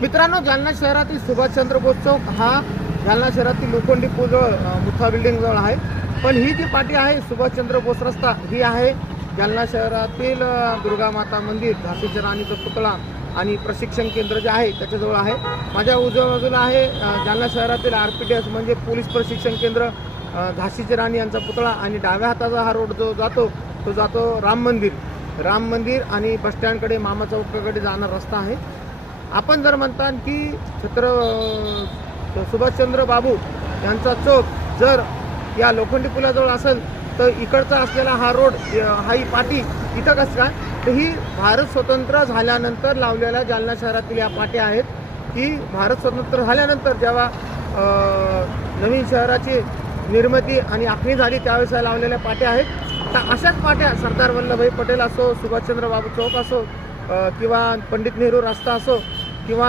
मित्रांनो, जालना शहरातील सुभाषचंद्र बोस चौक हा जालना शहरातील लोखंडी पूलजवळ मुठा बिल्डिंग जवळ आहे. पण ही जी पाटी आहे सुभाषचंद्र बोस रस्ता ही आहे जालना शहरातील दुर्गा माता मंदिर, झाशीच्या राणीचा पुतळा आणि प्रशिक्षण केंद्र जे आहे त्याच्याजवळ आहे. माझ्या उजव्या बाजूला आहे जालना शहरातील RPTS म्हणजे पोलीस प्रशिक्षण केंद्र, झाशीची राणी यांचा पुतळा आणि डाव्या हाताचा हा रोड जो जातो राम मंदिर आणि बसस्टँडकडे मामा चौकाकडे जाणारा रस्ता आहे. आपण जर म्हणता की सुभाषचंद्र बाबू यांचा चौक जर या लोखंडी पुलाजवळ असेल तर इकडचा असलेला हा रोड, ही पाटी इथं कसं काय, तर ही भारत स्वतंत्र झाल्यानंतर लावलेल्या जालना शहरातील या पाट्या आहेत. ही भारत स्वतंत्र झाल्यानंतर जेव्हा नवीन शहराची निर्मिती आणि आखणी झाली त्यावेळेस लावलेल्या पाट्या आहेत. तर अशाच पाट्या सरदार वल्लभभाई पटेल असो, सुभाषचंद्र बाबू चौक असो किंवा पंडित नेहरू रस्ता असो किंवा